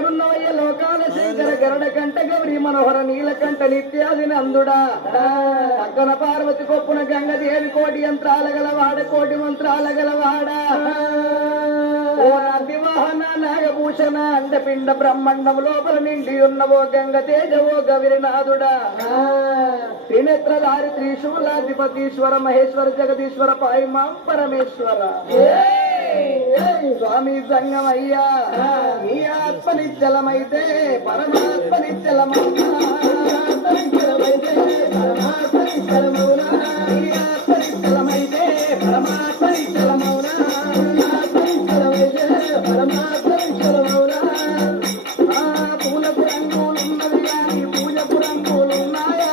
ఎక్కడున్నవయ్య లోకాల శేఖర గరడ కంట గౌరి మనోహర నీలకంఠ నిత్యాది నందుడా అక్కన పార్వతి కొప్పున గంగదేవి కోటి యంత్రాల గలవాడ కోటి మంత్రాల గలవాడా ఓ నందివాహన నాగభూషణ అండపిండ బ్రహ్మాండం లోపల నిండి ఉన్నవో గంగ తేజవో గవిరినాథుడా త్రినేత్రధారి త్రిశూలాధిపతీశ్వర మహేశ్వర జగదీశ్వర పాయిమాం పరమేశ్వర స్వామి సంగమయ్యా నీ ఆత్మ నిశ్చలమైతే పరమాత్మ నిశ్చలమవునా పరమాత్మ నిశ్చలమవునా నీ ఆత్మ నిశ్చలమైతే పరమాత్మ నిశ్చలమవునా నిశ్చలమైతే పరమాత్మ నిశ్చలమవునా పూలకు రంగులున్నది కానీ పూజకు రంగులున్నాయా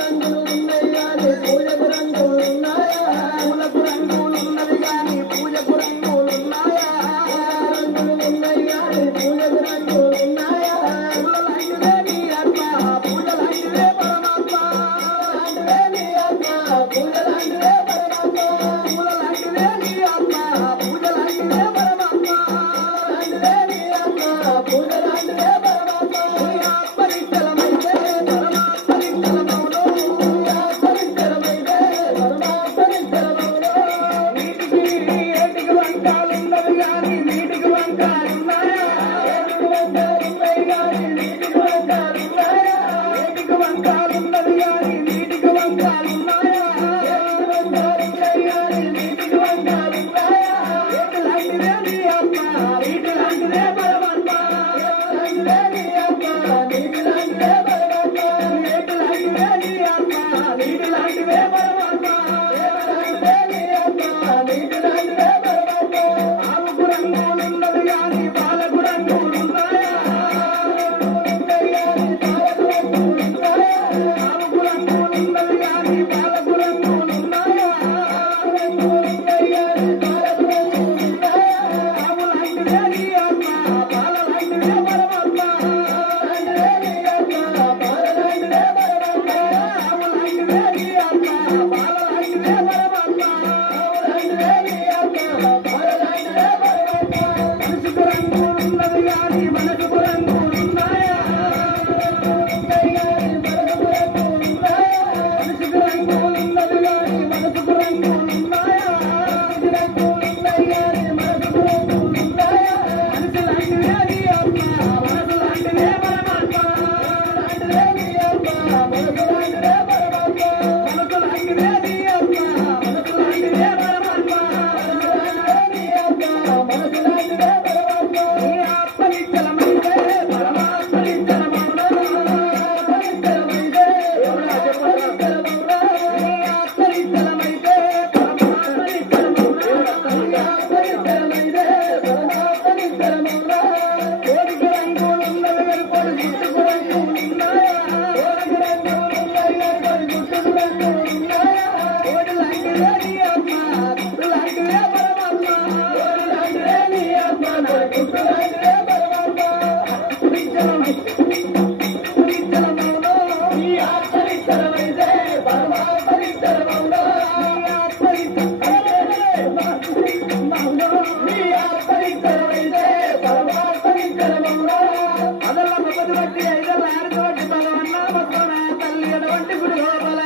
రంగులు ఉన్నాయి కానీ పూజకు రంగులున్నాయా పూలకు రంగులున్నది కానీ పూజకు రంగులున్నాయా రంగులు ఉన్నాయి కానీ పూజకు రంగులున్నాయా పూజలాంటిదే నీ ఆత్మ పూజలాంటిదే పరమాత్మ నీ ఆత్మ పూజలాంటిదే పరమాత్మ పూజలాంటిదే నీ ఆత్మ పూజలాంటిదే పరమాత్మ లాంటిదే నీ ఆత్మ పూజలాంటిదే పరమాత్మ నీ ఆత్మ నిశ్చలమైతే పరమాత్మ నిశ్చలమవును నీ ఆత్మ నిశ్చలమైతే పరమాత్మ నిశ్చలమవును నీటికి ఏటికి వంకాలున్నవి కానీ నీటికి వంకాలున్నాయా ఏటికి వంకాలున్నాయి కానీ నీటికి వంకాలున్నాయా ఏటికి వంకాలున్నవి కానీ నీటికి వంకాలున్నాయా ఏటికి వంకాలున్నాయి కానీ నీటికి వంకాలున్నాయా ఏటిలాంటిదే నీ ఆత్మ వీటిలాంటిదే పరమాత్మ ఏటిలాంటిదే నీ ఆత్మ నీటిలాంటిదే పరమాత్మ ఏటిలాంటిదే నీ ఆత్మ నీటిలాంటిదే పరమాత్మ ఏటిలాంటిదే నీ ఆత్మ నీటిలాంటిదే పరమాత్మ ఆవుకు రంగులున్నవి కానీ పాలకు రంగులున్నాయా ఆవుకు రంగులున్నవి కానీ పాలకు రంగులున్నాయా ఆవులాంటిదే నీ ఆత్మ పాలలాంటిదే పరమాత్మ లాంటిదే నీ ఆత్మ పాలలాంటిదే పరమాత్మ ఆవులాంటిదే నీ ఆత్మ పాలలాంటిదే పరమాత్మ ఆవులాంటిదే నీ ఆత్మ పాలలాంటిదే పరమాత్మ మనసుకు రంగులున్నది కానీ మనసుకు రంగులున్నాయా మనసుకు రంగులున్నది కానీ మనసుకు రంగులున్నాయా రంగులున్నాయి కానీ మనసుకు రంగులున్నాయా మనసులాంటిదే నీ ఆత్మ మనసులాంటిదే పరమాత్మ లాంటిదే నీ ఆత్మ మనసులాంటిదే పరమాత్మ మనసులాంటిదే నీ ఆత్మ మనసులాంటిదే పరమాత్మ మనసులాంటిదే నీ ఆత్మ మనసులాంటిదే పరమాత్మ నీ ఆత్మ నిశ్చలమైతే పరమాత్మ నిశ్చలమవునా నిశ్చలమైతే ఎవరా చెప్పరా నీ ఆత్మ నిశ్చలమైతే పరమాత్మ నిశ్చలమవునా నీ ఆత్మ నిశ్చలమైతే పరమాత్మ నిశ్చలమవునా కోటికి రంగులున్నవి కనుకొని గుట్టుకు రంగులున్నాయా కోటికి రంగులున్నాయి కనుకొని గుట్టుకు రంగులున్నాయా కోటిలాంటిదే నీ ఆత్మ గుట్టులాంటిదే పరమాత్మ కోటిలాంటిదే నీ ఆత్మ నా గుట్టులాంటిదే పరమాత్మ నిశ్చలమవును నీ ఆత్మ నిశ్చలమైతే పరమాత్మ నిశ్చలమవును నీ ఆత్మ నిశ్చలమవును నీ ఆత్మ నిశ్చలమైతే పరమాత్మ నిశ్చలమవును అదల్ల ముప్పది బట్టి ఐదల్ల ఆరుకోటి భగవన్న భగవన తల్లి అటువంటి గుడి లోపల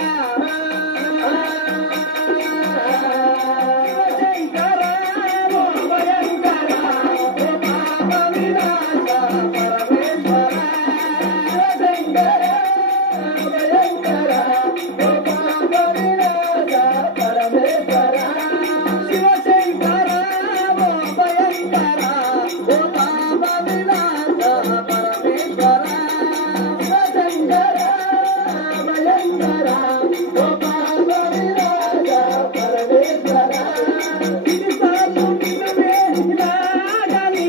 శంకర ఓ భయంకర ఓ పాప వినాశ పరమేశ్వర శంకర భయంకర ఓ పాప వినాశ పరమేశ్వర శివశంకర ఓ భయంకర ఓ పాప వినాశ పరమేశ్వర శివశంకర భయంకర ఓ పాప వినాశ పరమేశ్వర ఇది సాధు నిన్ను వేసినా గాని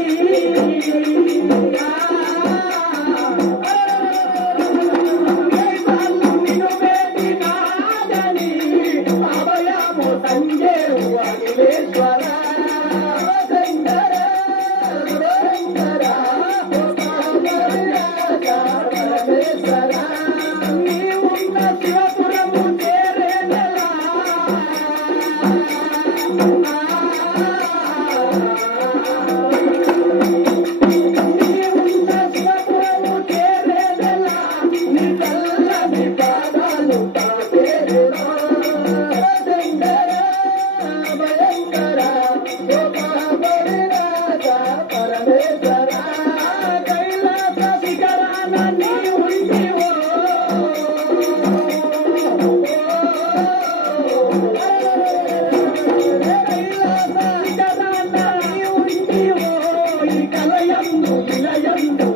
పరమేశ్వర కైలాస శిఖరాన నీ ఉంటివో కైలాస శిఖరాన నీ ఉంటివో ఈ కలయందు విలయందు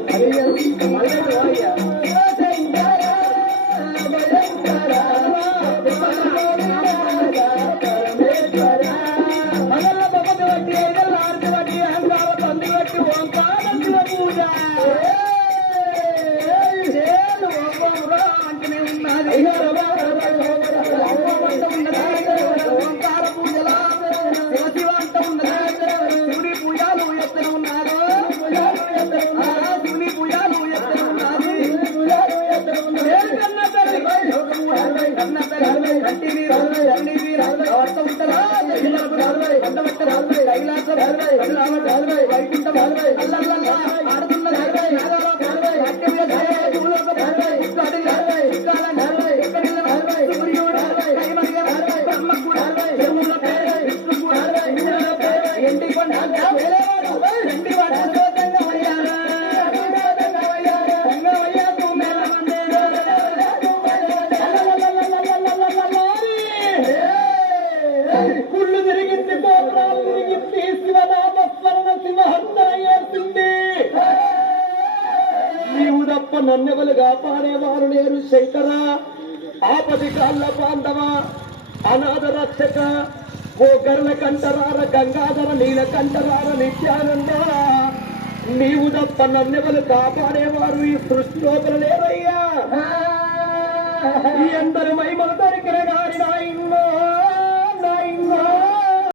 కుళ్ళు తిరిగింది గోపురాలు తిరిగింది శివనామస్మరణ సింహంతరయ్యేసింది నీవు తప్ప నన్నెవలు కాపాడేవారు లేరు శంకర ఆపది కాళ్ళ బాంధవ అనాథ రక్షక ఓ గర్ల కంటరార గంగాధర నీల కంటరార నిత్యానంద నీవు తప్ప నన్నెవలు కాపాడేవారు ఈ సృష్టి లోపల లేరయ్యా ఈ అందరి మహిమలు దొరికిన గారి